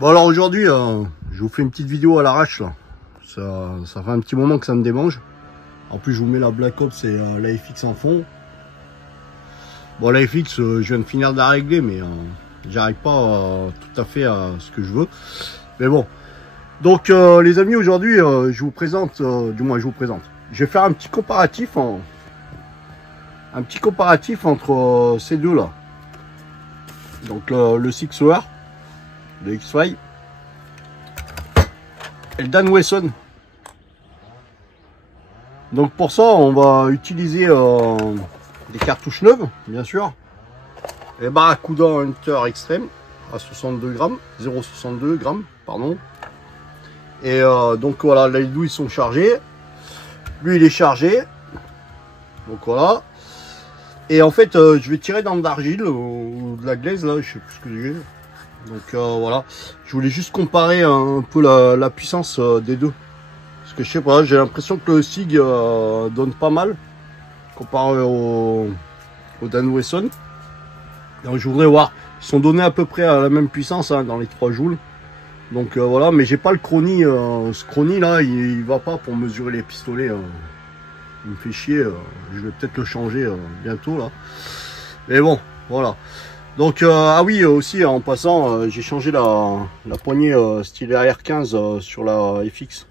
Bon alors aujourd'hui, je vous fais une petite vidéo à l'arrache là. Ça fait un petit moment que ça me démange. En plus je vous mets la Black Ops et la FX en fond. Bon la FX, je viens de finir de la régler, mais j'arrive pas tout à fait à ce que je veux. Mais bon. Donc les amis, aujourd'hui je vous présente, du moins je vous présente. Je vais faire un petit comparatif entre ces deux là. Donc le Sixer, le X-Fi et le Dan Wesson. Donc pour ça on va utiliser des cartouches neuves, bien sûr. Les Barracuda Hunter Extreme à 62 grammes, 0,62 grammes, pardon. Et donc voilà, les deux ils sont chargés. Lui il est chargé. Donc voilà. Et en fait je vais tirer dans de l'argile ou de la glaise là, je sais plus ce que j'ai. Donc voilà, je voulais juste comparer un peu la puissance des deux. Parce que je sais pas, j'ai l'impression que le SIG donne pas mal comparé au Dan Wesson. Donc je voudrais voir, ils sont donnés à peu près à la même puissance hein, dans les 3 joules. Donc voilà, mais j'ai pas le Chronie, ce Chronie là, il va pas pour mesurer les pistolets. Il me fait chier, je vais peut-être le changer bientôt là. Mais bon, voilà. Donc ah oui aussi en passant j'ai changé la poignée style RR15 sur la FX.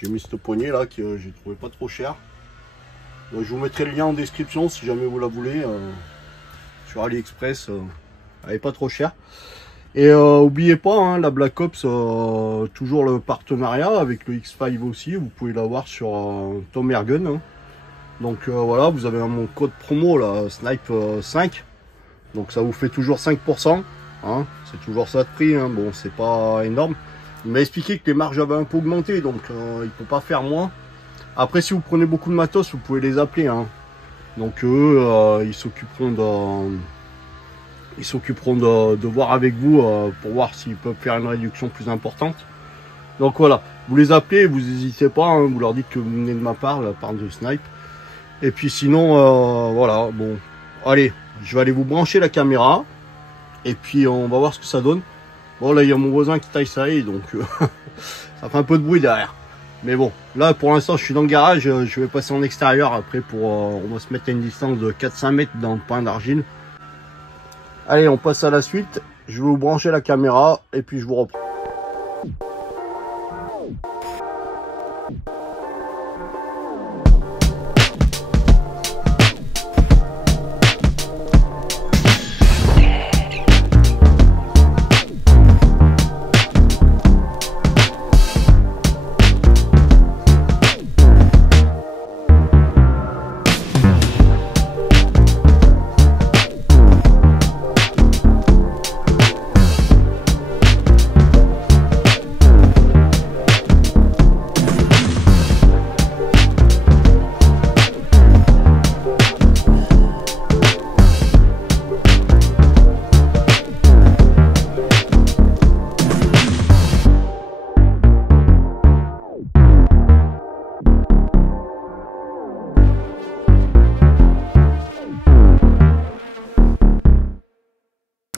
J'ai mis cette poignée là que j'ai trouvé pas trop cher. Donc je vous mettrai le lien en description si jamais vous la voulez sur AliExpress. Elle est pas trop chère. Et oubliez pas hein, la Black Ops, toujours le partenariat avec le X5 aussi. Vous pouvez l'avoir sur Tom Ergen. Hein. Donc voilà, vous avez mon code promo là, Snipe 5. Donc ça vous fait toujours 5%, hein, c'est toujours ça de prix, hein. Bon c'est pas énorme. Il m'a expliqué que les marges avaient un peu augmenté, donc il ne peut pas faire moins. Après si vous prenez beaucoup de matos, vous pouvez les appeler. Hein. Donc eux, ils s'occuperont de voir avec vous pour voir s'ils peuvent faire une réduction plus importante. Donc voilà, vous les appelez, vous n'hésitez pas, hein, vous leur dites que vous venez de ma part, la part de Snipe. Et puis sinon, voilà, bon, allez. Je vais aller vous brancher la caméra et puis on va voir ce que ça donne. Bon là il y a mon voisin qui taille ça et donc ça fait un peu de bruit derrière. Mais bon là pour l'instant je suis dans le garage, je vais passer en extérieur après pour on va se mettre à une distance de 4-5 mètres dans le pain d'argile. Allez on passe à la suite, je vais vous brancher la caméra et puis je vous reprends.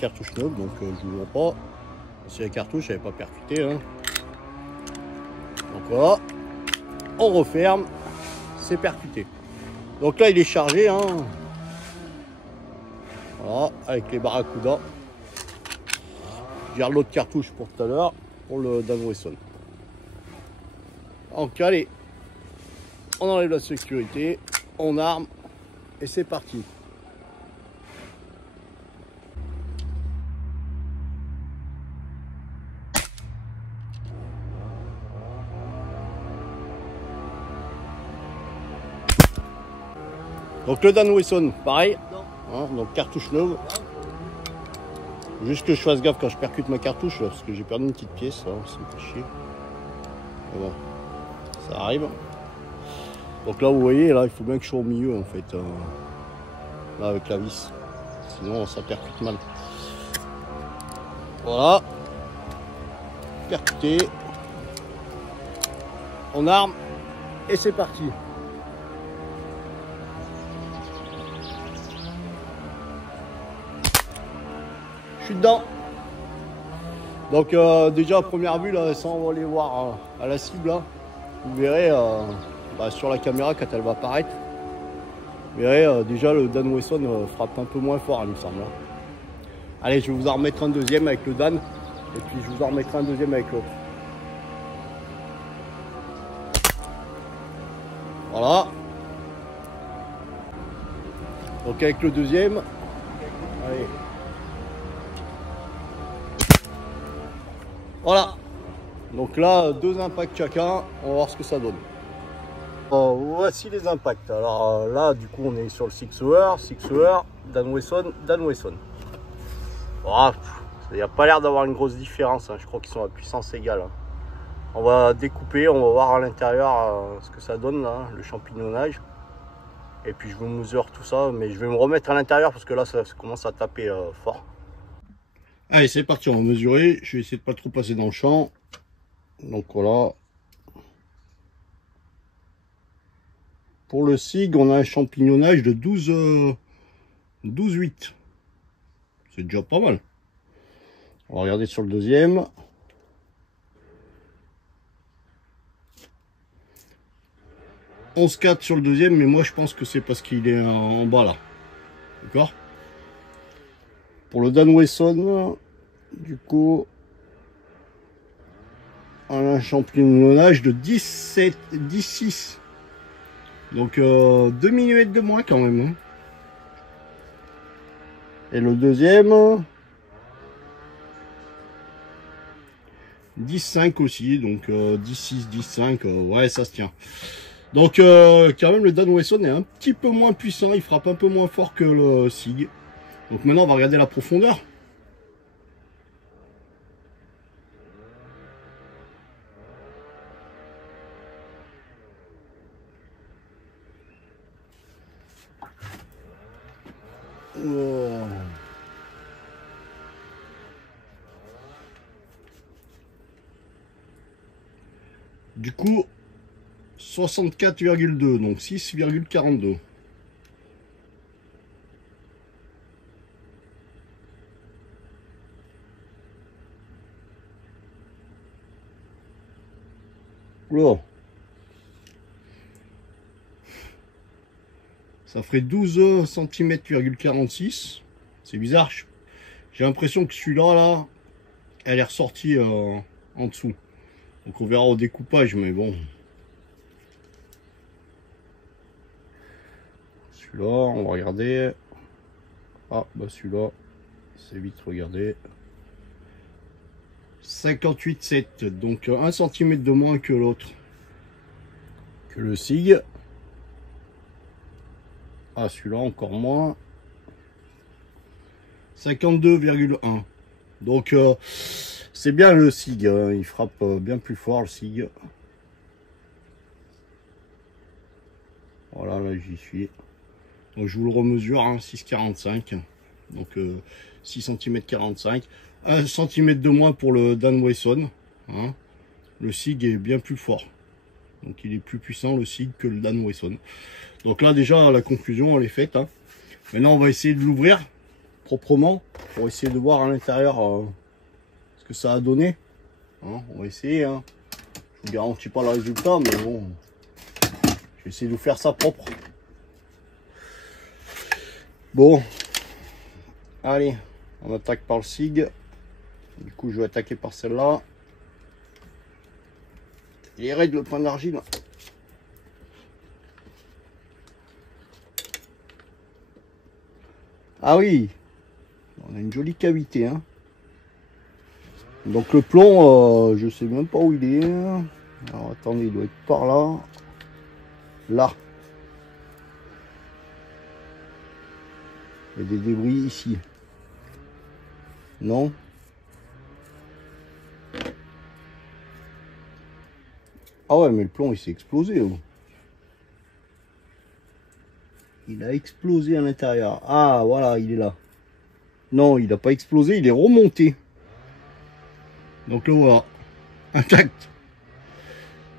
Cartouche neuve, donc je vous vois pas si la cartouche n'avait pas percuté hein. Donc voilà, on referme, c'est percuté. Donc là il est chargé hein. Voilà, avec les Barracuda. Je garde l'autre cartouche pour tout à l'heure pour le Dan Wesson. Donc allez, on enlève la sécurité, on arme et c'est parti. Donc le Dan Wesson, pareil, hein, donc cartouche neuve. Juste que je fasse gaffe quand je percute ma cartouche, parce que j'ai perdu une petite pièce, hein, ça me fait chier. Bon, ça arrive. Donc là vous voyez, là il faut bien que je sois au milieu en fait, là avec la vis, sinon ça percute mal. Voilà, percuté, on arme et c'est parti. Je suis dedans. Donc déjà à première vue, là, sans aller voir à la cible, là, vous verrez sur la caméra quand elle va apparaître, vous verrez déjà le Dan Wesson frappe un peu moins fort, il me semble. Allez, je vais vous en remettre un deuxième avec le Dan, et puis je vous en remettrai un deuxième avec l'autre. Voilà. Donc avec le deuxième, allez. Voilà. Donc là, 2 impacts chacun, on va voir ce que ça donne. Voici les impacts. Alors là, du coup, on est sur le 6 Dan Wesson. Oh, il n'y a pas l'air d'avoir une grosse différence, hein. Je crois qu'ils sont à puissance égale. Hein. On va découper, on va voir à l'intérieur ce que ça donne là, le champignonnage. Et puis je vous mesure tout ça, mais je vais me remettre à l'intérieur parce que là ça commence à taper fort. Allez, c'est parti, on va mesurer. Je vais essayer de pas trop passer dans le champ. Donc voilà. Pour le SIG, on a un champignonnage de 12,8. C'est déjà pas mal. On va regarder sur le deuxième. 11,4 sur le deuxième, mais moi je pense que c'est parce qu'il est en bas là. D'accord? Pour le Dan Wesson, du coup, on a un champignonnage de 10,6. Donc 2 mm de moins quand même. Hein. Et le deuxième, 10,5 aussi. Donc 10,6, 10,5. Ouais, ça se tient. Donc quand même le Dan Wesson est un petit peu moins puissant. Il frappe un peu moins fort que le SIG. Donc maintenant on va regarder la profondeur. Oh. Du coup 64,2, donc 6,42. Oula. Ça ferait 12 cm,46. C'est bizarre. J'ai l'impression que celui-là, là, elle est ressortie en dessous. Donc on verra au découpage, mais bon. Celui-là, on va regarder. Ah, bah celui-là, c'est vite regardé. 58,7, donc 1 cm de moins que l'autre. Que le SIG. Ah, celui-là encore moins. 52,1. Donc c'est bien le SIG, hein. Il frappe bien plus fort le SIG. Voilà, là j'y suis. Donc je vous le remesure, hein, 6,45. Donc 6 cm 45. 1 cm de moins pour le Dan Wesson. Hein. Le SIG est bien plus fort. Donc il est plus puissant le SIG que le Dan Wesson. Donc là déjà la conclusion elle est faite. Hein. Maintenant on va essayer de l'ouvrir proprement pour essayer de voir à l'intérieur ce que ça a donné. Hein. On va essayer. Hein. Je vous garantis pas le résultat, mais bon, je vais essayer de vous faire ça propre. Bon, allez, on attaque par le SIG. Du coup, je vais attaquer par celle-là. Il est raide le pain d'argile. Ah oui, on a une jolie cavité. Hein. Donc le plomb, je sais même pas où il est. Alors attendez, il doit être par là. Là. Il y a des débris ici. Non? Ah ouais, mais le plomb il s'est explosé. Oh. Il a explosé à l'intérieur. Ah voilà, il est là. Non, il n'a pas explosé, il est remonté. Donc là voilà, intact.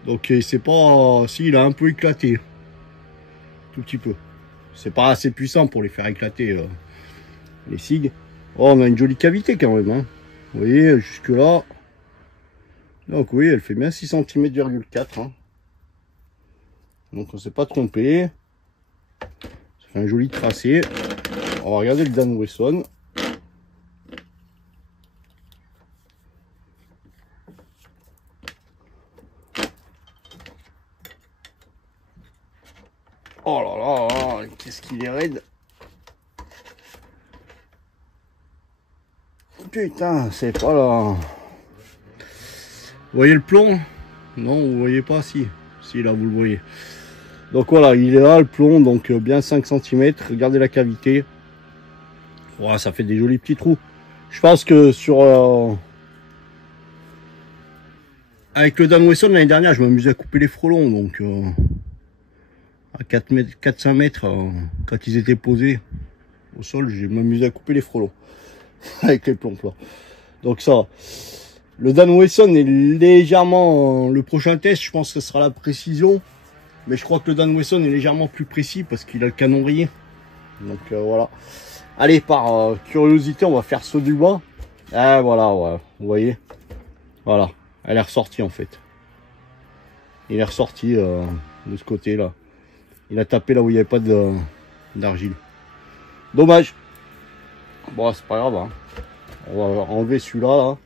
Donc c'est pas... Si, il a un peu éclaté. Tout petit peu. C'est pas assez puissant pour les faire éclater les SIG. Oh, on a une jolie cavité quand même. Hein. Vous voyez, jusque là. Donc oui, elle fait bien 6 cm,4 hein. Donc on s'est pas trompé. Ça fait un joli tracé. On va regarder le Dan Wesson. Oh là là, qu'est-ce qu'il est raide. Putain, c'est pas là. Vous voyez le plomb? Non, vous voyez pas? Si. Si, là, vous le voyez. Donc voilà, il est là, le plomb, donc bien 5 cm. Regardez la cavité. Voilà, ça fait des jolis petits trous. Je pense que sur... avec le Dan Wesson, l'année dernière, je m'amusais à couper les frelons, donc... à 4-5 mètres, quand ils étaient posés au sol, j'ai m'amusé à couper les frelons. Avec les plombs plats. Donc ça... Le Dan Wesson est légèrement... le prochain test, je pense que ce sera la précision. Mais je crois que le Dan Wesson est légèrement plus précis parce qu'il a le canon rayé. Donc voilà. Allez, par curiosité, on va faire saut du bas. Ah voilà, ouais, vous voyez. Voilà, elle est ressortie en fait. Il est ressorti de ce côté-là. Il a tapé là où il n'y avait pas d'argile. Dommage. Bon, c'est pas grave. Hein. On va enlever celui-là. Là.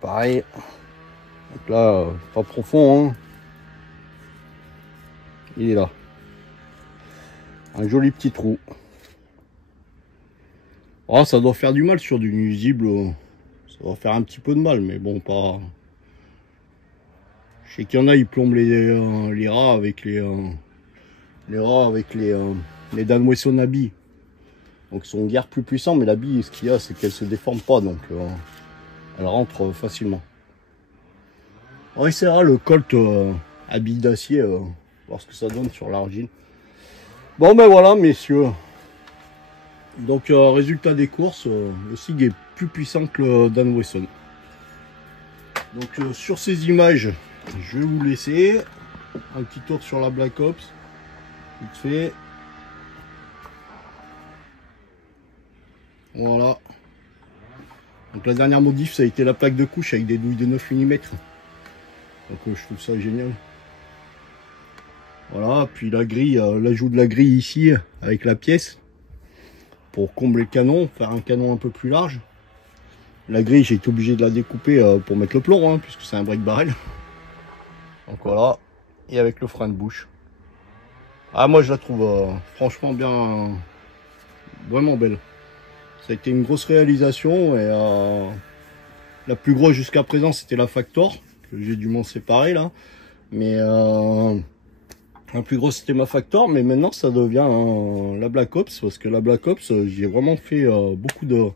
Pareil. Donc là, pas profond. Hein. Il est là. Un joli petit trou. Oh, ça doit faire du mal sur du nuisible. Ça doit faire un petit peu de mal, mais bon, pas... Je sais qu'il y en a, ils plombent les rats avec les Dan Wesson habits. Donc ils sont guère plus puissants, mais la bille, ce qu'il y a, c'est qu'elle se déforme pas, donc elle rentre facilement. On essaiera le Colt à bille d'acier, voir ce que ça donne sur l'argile. Bon ben voilà messieurs. Donc résultat des courses, le SIG est plus puissant que le Dan Wesson. Donc sur ces images, je vais vous laisser un petit tour sur la Black Ops. Vite fait. Voilà. Donc la dernière modif, ça a été la plaque de couche avec des douilles de 9 mm. Donc je trouve ça génial. Voilà, puis la grille, l'ajout de la grille ici avec la pièce pour combler le canon, faire un canon un peu plus large. La grille, j'ai été obligé de la découper pour mettre le plomb, hein, puisque c'est un break barrel. Donc voilà, et avec le frein de bouche. Ah, moi je la trouve franchement bien, vraiment belle. Ça a été une grosse réalisation et la plus grosse jusqu'à présent c'était la Factor, que j'ai dû m'en séparer là. Mais la plus grosse c'était ma Factor, mais maintenant ça devient la Black Ops, parce que la Black Ops j'ai vraiment fait beaucoup de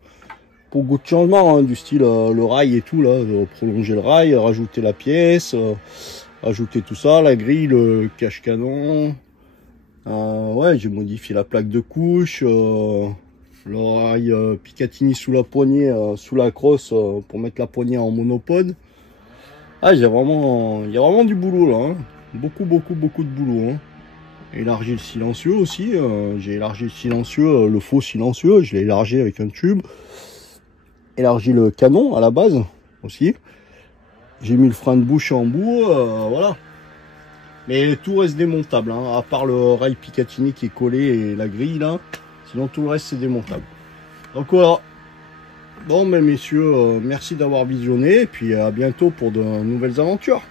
changements, hein, du style le rail et tout là, prolonger le rail, rajouter la pièce, ajouter tout ça, la grille, le cache canon. Ouais, j'ai modifié la plaque de couche, le rail Picatinny sous la poignée, sous la crosse pour mettre la poignée en monopode. Ah, il y a vraiment du boulot là, hein. Beaucoup de boulot. Hein. Élargi le silencieux aussi, j'ai élargi le silencieux, le faux silencieux, je l'ai élargi avec un tube. Élargi le canon à la base aussi. J'ai mis le frein de bouche en bout, voilà. Mais tout reste démontable, hein, à part le rail Picatinny qui est collé et la grille là. Sinon tout le reste c'est démontable. Donc voilà. Bon, mais messieurs, merci d'avoir visionné et puis à bientôt pour de nouvelles aventures.